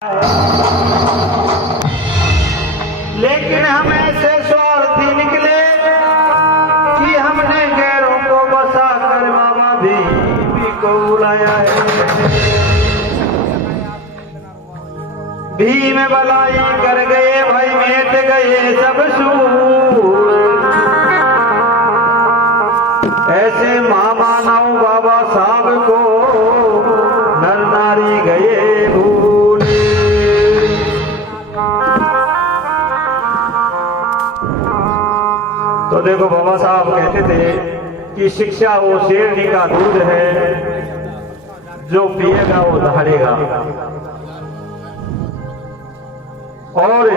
लेकिन हम ऐसे स्वार्थी निकले कि हमने गैरों को बसा कर बाबा भी को बुलाया है। भी में भलाई कर गए भाई मेट गए सब सूर। ऐसे महामानव बाबा साहब को नर नारी गए भूल। तो देखो बाबा साहब कहते थे कि शिक्षा वो शेरनी का दूध है, जो पिएगा वो दहाड़ेगा। और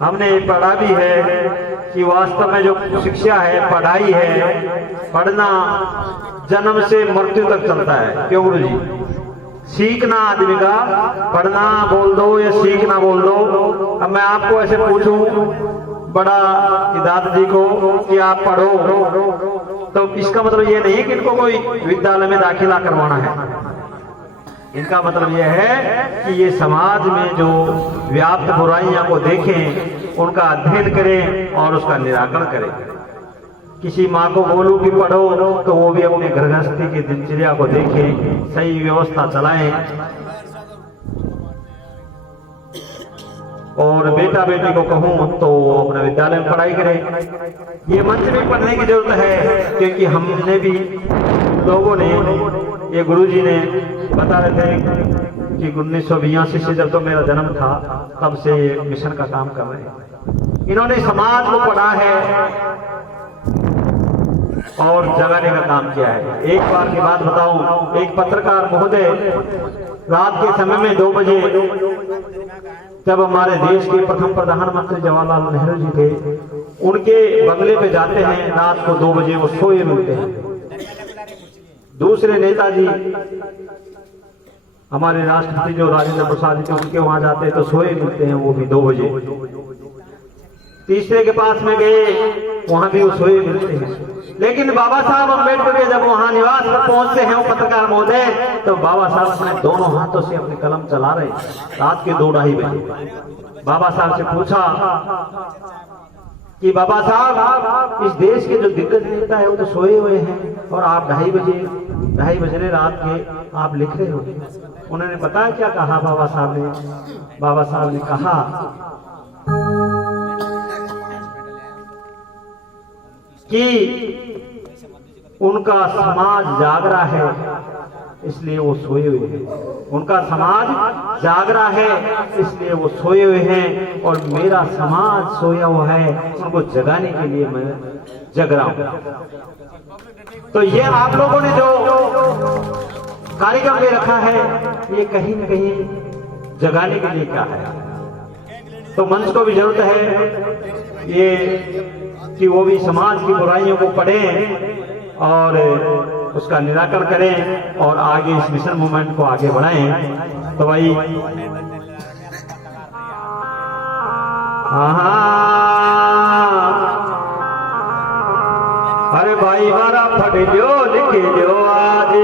हमने पढ़ा भी है कि वास्तव में जो शिक्षा है, पढ़ाई है, पढ़ना जन्म से मृत्यु तक चलता है। क्यों गुरु जी? सीखना आदमी का, पढ़ना बोल दो या सीखना बोल दो। अब मैं आपको ऐसे पूछूं बड़ा दादाजी को कि आप पढ़ो, तो इसका मतलब ये नहीं कि इनको कोई विद्यालय में दाखिला करवाना है। इनका मतलब यह है कि ये समाज में जो व्याप्त बुराइयां को देखें, उनका अध्ययन करें और उसका निराकरण करें। किसी माँ को बोलूं कि पढ़ो तो वो भी अपने गृहस्थी की दिनचर्या को देखें, सही व्यवस्था चलाएं। और बेटा बेटी को कहूं तो अपने विद्यालय में पढ़ाई करें। ये मंच में पढ़ने की जरूरत है, क्योंकि हमने भी लोगों ने, ये गुरुजी ने बता रहे थे कि 1982 से जब तो मेरा जन्म था तब से मिशन का काम कर रहे हैं। इन्होंने समाज को पढ़ा है और जगाने का काम किया है। एक बार की बात बताऊं, एक पत्रकार महोदय रात के समय में 2 बजे, जब हमारे देश के प्रथम प्रधानमंत्री जवाहरलाल नेहरू जी थे, उनके बंगले पे जाते हैं। रात को 2 बजे वो सोए मिलते हैं। दूसरे नेताजी हमारे राष्ट्रपति जो राजेंद्र प्रसाद जी थे, उनके वहां जाते हैं तो सोए मिलते हैं, वो भी 2 बजे। तीसरे के पास में गए, वहां भी वो सोए मिलते हैं। लेकिन बाबा साहब अम्बेडकर के जब वहां निवास पर पहुंचते हैं वो पत्रकार महोदय, तो बाबा साहब अपने दोनों हाथों से अपनी कलम चला रहे हैं। रात के 2-2:30 बजे बाबा साहब से पूछा कि बाबा साहब, इस देश के जो दिग्गज नेता है वो तो सोए हुए हैं और आप 2:30 बजे रात के आप लिख रहे हो। उन्होंने पता क्या कहा बाबा साहब ने? बाबा साहब ने कहा कि उनका समाज जाग रहा है इसलिए वो सोए हुए हैं। उनका समाज जाग रहा है इसलिए वो सोए हुए हैं, और मेरा समाज सोया हुआ है, उनको जगाने के लिए मैं जग रहा हूं। तो ये आप लोगों ने जो कार्यक्रम ले रखा है, ये कहीं न कहीं जगाने के लिए क्या है। तो मंच को भी जरूरत है ये कि वो भी समाज की बुराइयों को पढ़ें और उसका निराकरण करें और आगे इस मिशन मूवमेंट को आगे बढ़ाएं। तो भाई अरे भाई मारा फट जो लिखे जो आज,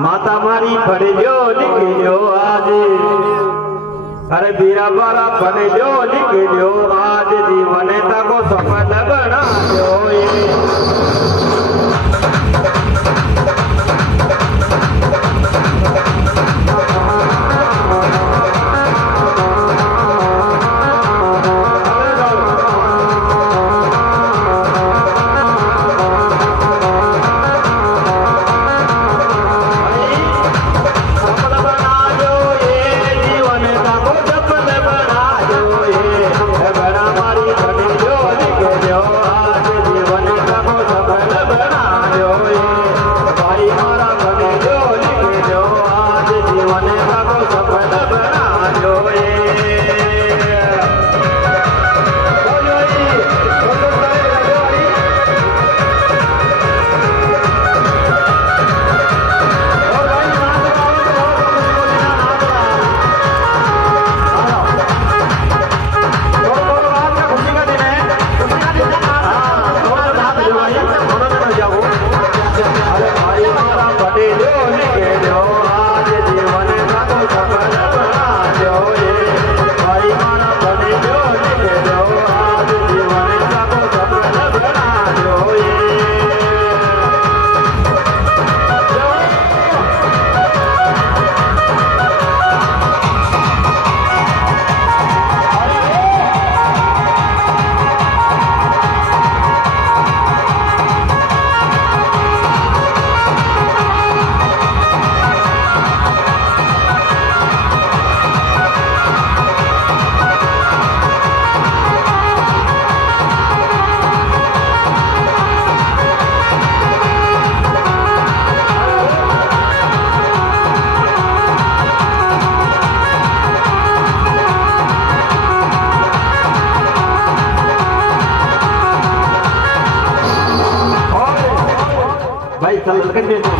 माता मारी फट जो लिखे जो आज। अरे बीरा बारा फट जो लिखे जो आज, जीवन को सफल बना जो। आज जीवन को सफल बना जो। कितने